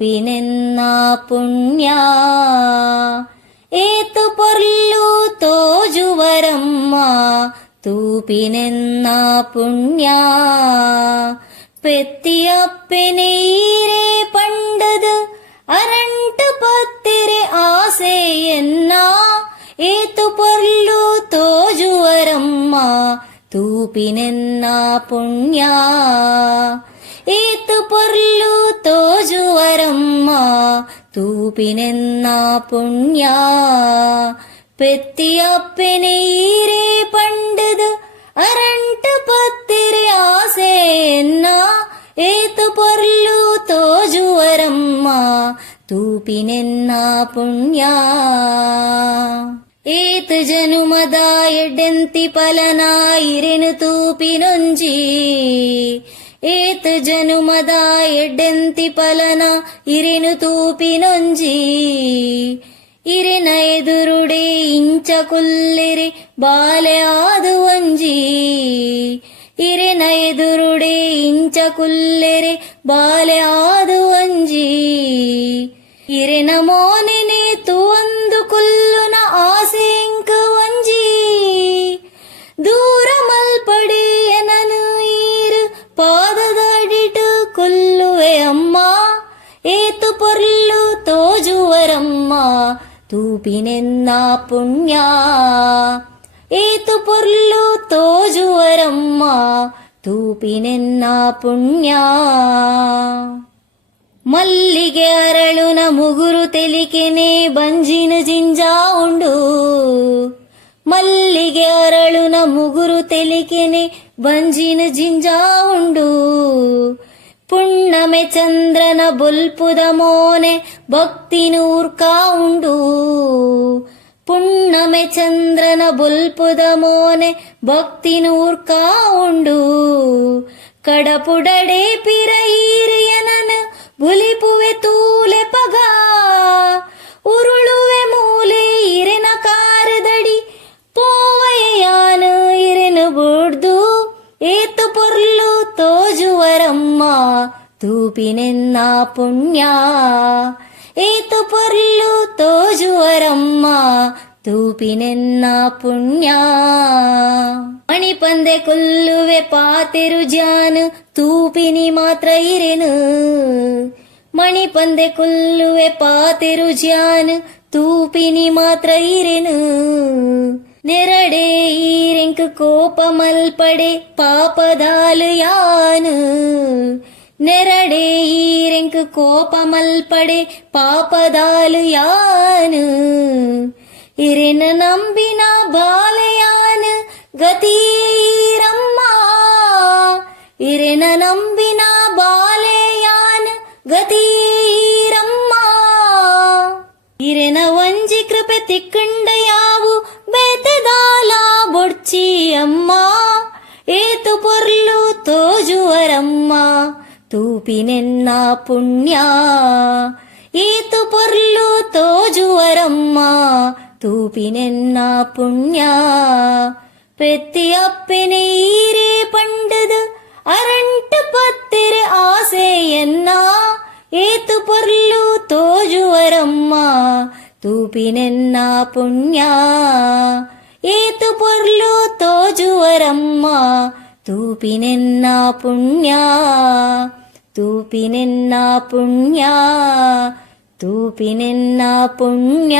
ತೂಪಿನೆನ್ನ ಪುಣ್ಯ ಏತು ಪೊರ್ಲು ತೋಜುವರಮ್ಮ ತೂಪಿನೆನ್ನ ಪುಣ್ಯ പെത്തിയപ്പനെയീരെ പണ്ടത് അരണ്ട് പത്തിരെ ആസെയെന്ന ഏതു പൊർലു തോജുവരമ്മ തൂപ്പിനെന്ന പുണ്യ ഏതു പൊർലു തോജുവരമ്മ തൂപ്പിനെന്ന പുണ്യ പെത്തിയപ്പനെയീരെ പണ്ടത് ಅರಂಟ ಪತ್ತಿರೆ ಆಸೆಯನ್ನ ಏತು ಪೊರ್ಲು ತೋಜುವರಮ್ಮ ತೂಪಿನೆನ್ನ ಪುಣ್ಯ ಏತು ಜನುಮದ ಎಡ್ಡೆಂತಿ ಫಲನ ಇರೆನು ತೂಪಿನೊಂಜಿ ಏತು ಜನುಮದ ಎಡ್ಡೆಂತಿ ಫಲನ ಇರೆನು ತೂಪಿನೊಂಜಿ ಇರೆನ ಎದುರುಡೆ ಇಂಚ ಕುಲ್ಲಿರೆ ಬಾಲೆ ಆದು ಒಂಜಿ ಇರೆನ ಎದುರುಡೆ ಇಂಚ ಕುಲ್ಲಿರೆ ಬಾಲೆ ಆದು ಒಂಜಿ ಇರೆನ ಮೋನೆನೆ ತುವಂದು ಕುಲ್ಲುನ ಆಸೆಂಕ ಒಂಜಿ ದೂರ ಮಲ್ಪಡೆಯ ನನು ಈರು ಪಾದದಡಿಟು ಕೊಲ್ಲುವೆ ಅಮ್ಮ ಏತು ಪೊರ್ಲು ತೋಜುವರಮ್ಮ ತೂಪಿನೆನ್ನ ಪುಣ್ಯ ಏತು ಪೊರ್ಲು ತೋಜುವರಮ್ಮ ತೂಪಿನೆನ್ನ ಪುಣ್ಯ ಮಲ್ಲಿಗೆ ಅರಳುನ ಮುಗುರು ತೆಲಿಕೆನೆ ಬಂಜಿನ ಜಿಂಜಾ ಉಂಡು ಮಲ್ಲಿಗೆ ಅರಳುನ ಮುಗುರು ತೆಲಿಕೆನೆ ಬಂಜಿನ ಜಿಂಜಾ ಉಂಡು ಪುಣ್ಣಮೆ ಚಂದ್ರನ ಬೊಲ್ಪುದ ಮೋನೆ ಭಕ್ತಿ ನೂರ್ಕಾ ಉಂಡು ಪುಣ್ಣಮೆ ಚಂದ್ರನ ಬೊಲ್ಪುದ ಮೋನೆ ಭಕ್ತಿ ನೂರ್ಕಾ ಉಂಡು ಕಡಪುಡಡೆ ಪಿರ ಈರಿಯನನ ಬುಲಿಪುವೆ ತೂಲೆ ಪಗ ಉರುಳುವೆ ಮೂಲೆ ಇರೆನ ಕಾರದಡಿ ಪೋವಯಾನ ಇರೆನು ಬುಡ್ದು ಏತು ಪೊರ್ಲು ತೋಜುವರಮ್ಮ ತೂಪಿನೆನ್ನ ಪುಣ್ಯ ಏತು ಪೊರ್ಲು ತೋಜುವರಮ್ಮ ತೂಪಿನೆನ್ನ ಪುಣ್ಯ ಮಣಿಪಂದೆ ಕೊಲ್ಲುವೆ ಪಾತೆರು ಜಾನು ತೂಪಿನಿ ಮಾತ್ರ ಇರೆನು ಮಣಿಪಂದೆ ಕೊಲ್ಲುವೆ ಪಾತೆರು ಜಾನು ತೂಪಿನಿ ಮಾತ್ರ ಇರೆನು ನೆರಡೆ ಈರೆಂಕ್ ಕೋಪ ಮಲ್ಪಡೆ ಪಾಪದಾಲು ಯಾನು ನೆರಡೆ ಈರೆಂಕ್ ಕೋಪ ಮಲ್ಪಡೆ ಪಾಪದಾಲು ಯಾನು ಇರೆನ ನಂಬಿನ ಬಾಲೆಯಾನು ಗತೀರಮ್ಮ ಇರೆನ ನಂಬಿನ ಬಾಲೆಯಾನು ಗತೀರಮ್ಮ ಇರೆನ ವಂಜಿ ಕೃಪೆ ತಿಕ್ಕಂಡ ಯಾವು ಬೆತೆದಾಲ ಬೊಡ್ಚಿ ಅಮ್ಮ ಏತು ಪೊರ್ಲು ತೋಜುವರಮ್ಮ ತೂಪಿನೆನ್ನ ಪುಣ್ಯ ಏತು ಪೊರ್ಲು ತೋಜುವರಮ್ಮ ತೂಪಿನೆನ್ನ ಪುಣ್ಯ പെത്തിയപ്പനെ ഈരെ പണ്ടത് അരണ്ട് പത്തിരെ ആസെയെന്ന ഏതു പൊർലു തോജുവരಮ್ಮ ತೂಪಿನೆನ್ನ ಪುಣ್ಯ ಏತು ಪೊರ್ಲು ತೋಜುವರಮ್ಮ ತೂಪಿನೆನ್ನ ಪುಣ್ಯ ತೂಪಿನೆನ್ನ ಪುಣ್ಯ ತೂಪಿನೆನ್ನ ಪುಣ್ಯ